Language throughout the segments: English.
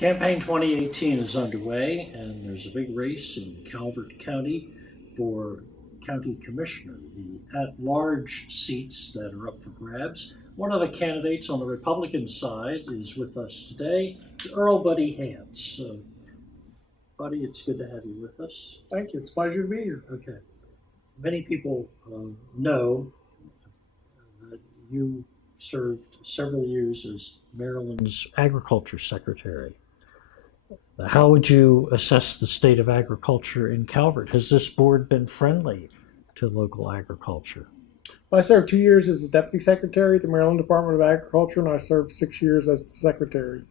Campaign 2018 is underway, and there's a big race in Calvert County for county commissioner, the at-large seats that are up for grabs. One of the candidates on the Republican side is with us today, Earl Buddy Hance. Buddy, it's good to have you with us. Thank you. It's a pleasure to be here. Okay. Many people know that you served several years as Maryland's agriculture secretary. How would you assess the state of agriculture in Calvert? Has this board been friendly to local agriculture? Well, I served 2 years as a deputy secretary at the Maryland Department of Agriculture, and I served 6 years as the secretary.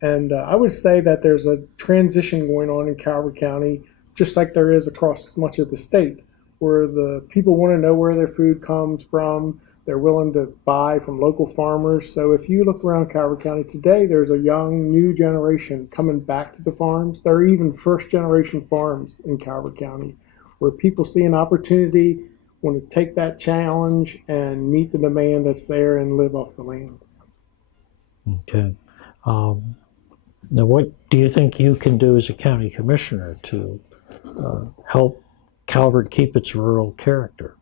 And I would say that there's a transition going on in Calvert County, just like there is across much of the state, where the people want to know where their food comes from. They're willing to buy from local farmers. So if you look around Calvert County today, there's a young, new generation coming back to the farms. There are even first-generation farms in Calvert County where people see an opportunity, want to take that challenge and meet the demand that's there and live off the land. Okay. Now, what do you think you can do as a county commissioner to help Calvert keep its rural character?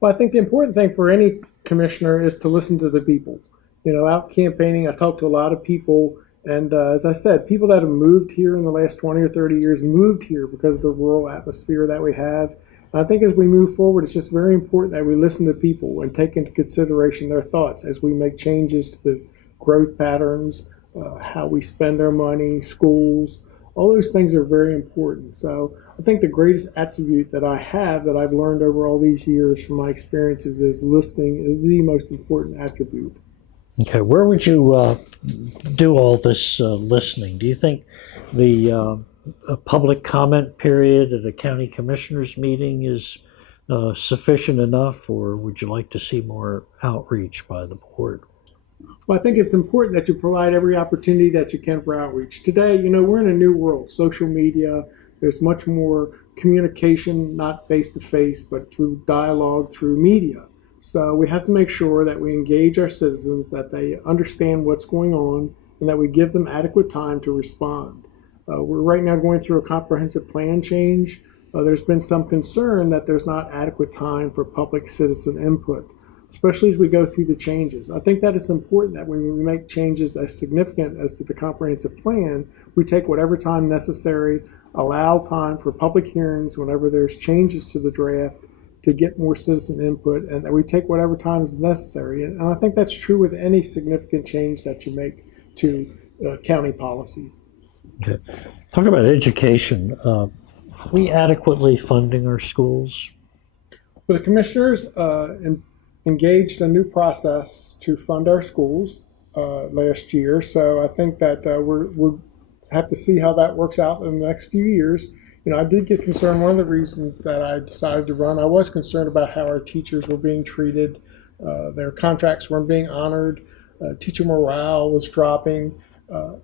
Well, I think the important thing for any commissioner is to listen to the people. You know, out campaigning, I talked to a lot of people, and as I said, people that have moved here in the last 20 or 30 years moved here because of the rural atmosphere that we have. And I think as we move forward, it's just very important that we listen to people and take into consideration their thoughts as we make changes to the growth patterns, how we spend our money, schools. All those things are very important. So I think the greatest attribute that I have that I've learned over all these years from my experiences is listening is the most important attribute. Okay, where would you do all this listening? Do you think the public comment period at a county commissioners meeting is sufficient enough, or would you like to see more outreach by the board? Well, I think it's important that you provide every opportunity that you can for outreach. Today, you know, we're in a new world, social media. There's much more communication, not face-to-face, but through dialogue, through media. So we have to make sure that we engage our citizens, that they understand what's going on, and that we give them adequate time to respond. We're right now going through a comprehensive plan change. There's been some concern that there's not adequate time for public citizen input, especially as we go through the changes. I think that it's important that when we make changes as significant as to the comprehensive plan, we take whatever time necessary, allow time for public hearings whenever there's changes to the draft to get more citizen input, and that we take whatever time is necessary. And I think that's true with any significant change that you make to county policies. Okay. Talk about education. Are we adequately funding our schools? Well, the commissioners engaged a new process to fund our schools last year. So I think that we'll have to see how that works out in the next few years. You know, I did get concerned. One of the reasons that I decided to run, I was concerned about how our teachers were being treated. Their contracts weren't being honored. Teacher morale was dropping.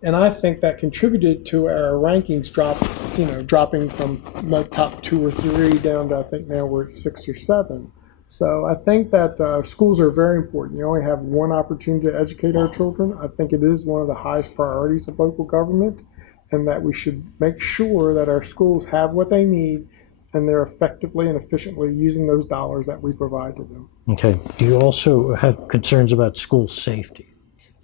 And I think that contributed to our rankings dropping from the top 2 or 3 down to, I think now we're at 6 or 7. So I think that schools are very important. You only have one opportunity to educate our children. I think it is one of the highest priorities of local government, and that we should make sure that our schools have what they need and they're effectively and efficiently using those dollars that we provide to them. Okay. Do you also have concerns about school safety?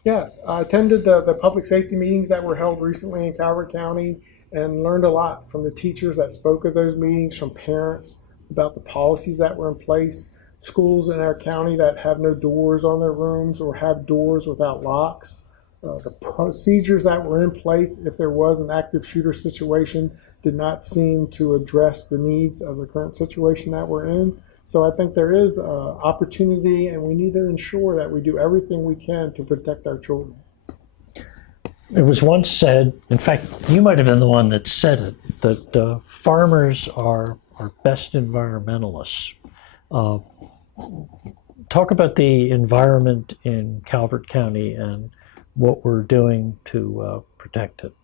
Yes, I attended the public safety meetings that were held recently in Calvert County and learned a lot from the teachers that spoke at those meetings, from parents, about the policies that were in place. Schools in our county that have no doors on their rooms or have doors without locks. The procedures that were in place if there was an active shooter situation did not seem to address the needs of the current situation that we're in. So I think there is opportunity, and we need to ensure that we do everything we can to protect our children. It was once said, in fact, you might have been the one that said it, that farmers are our best environmentalists. Talk about the environment in Calvert County and what we're doing to protect it.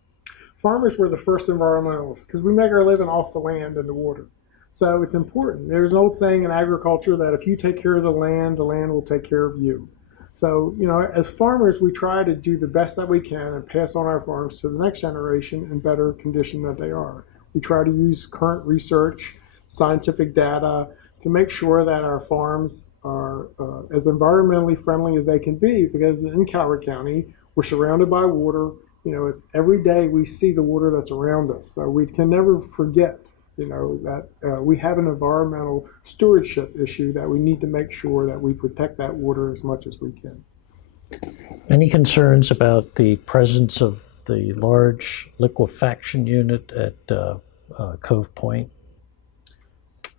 Farmers were the first environmentalists because we make our living off the land and the water. So it's important. There's an old saying in agriculture that if you take care of the land will take care of you. So, as farmers, we try to do the best that we can and pass on our farms to the next generation in better condition than they are. We try to use current research, scientific data to make sure that our farms are as environmentally friendly as they can be, because in Calvert County, we're surrounded by water. It's every day we see the water that's around us. So we can never forget, that we have an environmental stewardship issue that we need to make sure that we protect that water as much as we can. Any concerns about the presence of the large liquefaction unit at Cove Point?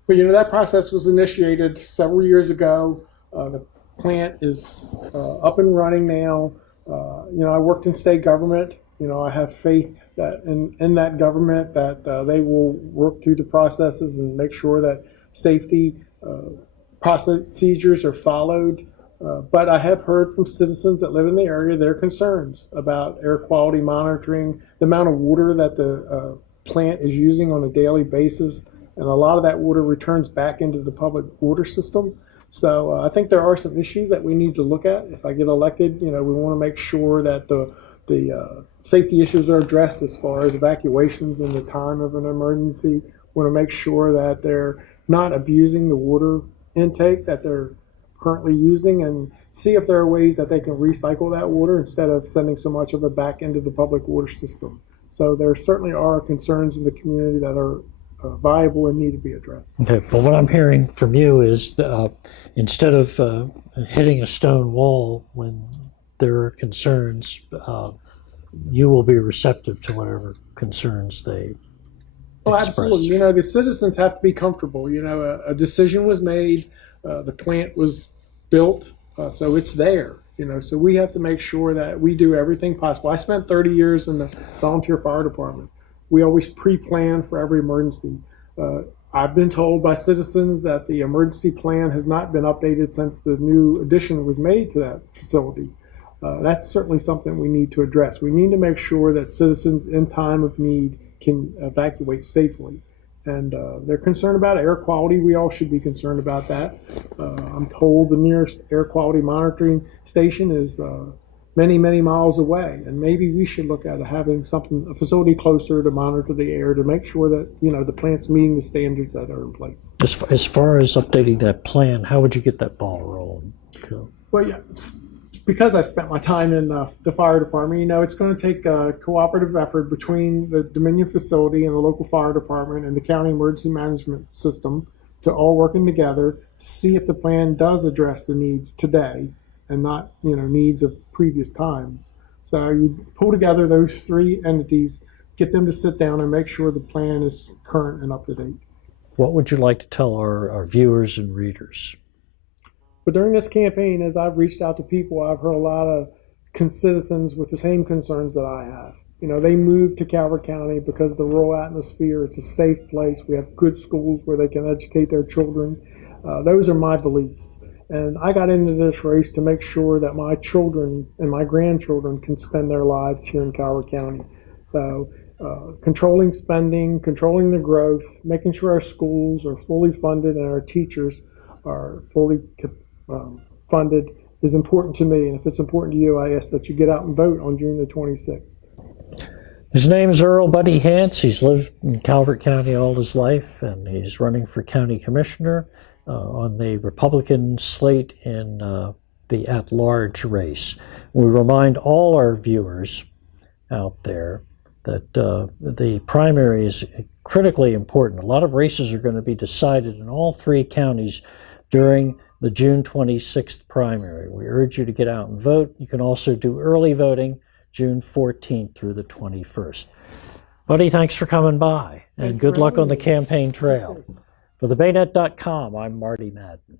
But that process was initiated several years ago. The plant is up and running now. I worked in state government. I have faith that in that government that they will work through the processes and make sure that safety procedures are followed. But I have heard from citizens that live in the area their concerns about air quality monitoring, the amount of water that the plant is using on a daily basis, and a lot of that water returns back into the public water system. So I think there are some issues that we need to look at. If I get elected, we want to make sure that the safety issues are addressed as far as evacuations in the time of an emergency. We want to make sure that they're not abusing the water intake that they're currently using, and see if there are ways that they can recycle that water instead of sending so much of it back into the public water system. So there certainly are concerns in the community that are viable and need to be addressed. Okay, well, what I'm hearing from you is that, instead of hitting a stone wall when there are concerns, you will be receptive to whatever concerns they express. Absolutely. The citizens have to be comfortable. A decision was made, the plant was built, so it's there. So we have to make sure that we do everything possible. I spent 30 years in the volunteer fire department. We always pre-plan for every emergency. I've been told by citizens that the emergency plan has not been updated since the new addition was made to that facility. That's certainly something we need to address. We need to make sure that citizens in time of need can evacuate safely. And they're concerned about air quality. We all should be concerned about that. I'm told the nearest air quality monitoring station is many, many miles away. And maybe we should look at having a facility closer to monitor the air to make sure that, the plant's meeting the standards that are in place. As far as updating that plan, how would you get that ball rolling? Cool. Well, yeah, because I spent my time in the fire department, it's going to take a cooperative effort between the Dominion facility and the local fire department and the county emergency management system to all working together to see if the plan does address the needs today and not, needs of previous times. So you pull together those three entities, get them to sit down and make sure the plan is current and up to date. What would you like to tell our viewers and readers? But during this campaign, as I've reached out to people, I've heard a lot of citizens with the same concerns that I have. They moved to Calvert County because of the rural atmosphere. It's a safe place. We have good schools where they can educate their children. Those are my beliefs. And I got into this race to make sure that my children and my grandchildren can spend their lives here in Calvert County. So controlling spending, controlling the growth, making sure our schools are fully funded and our teachers are fully funded is important to me. And if it's important to you, I ask that you get out and vote on June the 26th. His name is Earl Buddy Hance. He's lived in Calvert County all his life, and he's running for county commissioner on the Republican slate in the at-large race. We remind all our viewers out there that the primary is critically important. A lot of races are going to be decided in all three counties during the June 26th primary. We urge you to get out and vote. You can also do early voting June 14th through the 21st. Buddy, thanks for coming by, and good luck on the campaign trail. For thebaynet.com, I'm Marty Madden.